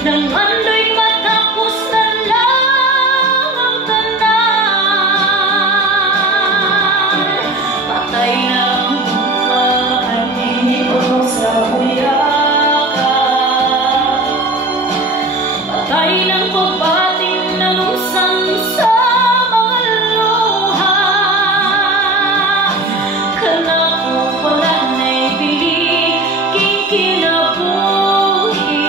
nang ando'y matapos na lang ang tanan. Patay ng buhay sa uyakan, patay ng kubating ng usang sa mga luha. Kanako wala na'y bili kinabuhi,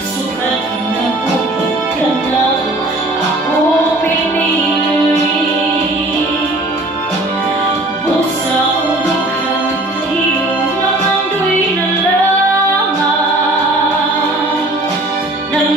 sukat kinabuhi ka lang ako pinili. Busa uluhan hilong ng ando'y nalaman, nang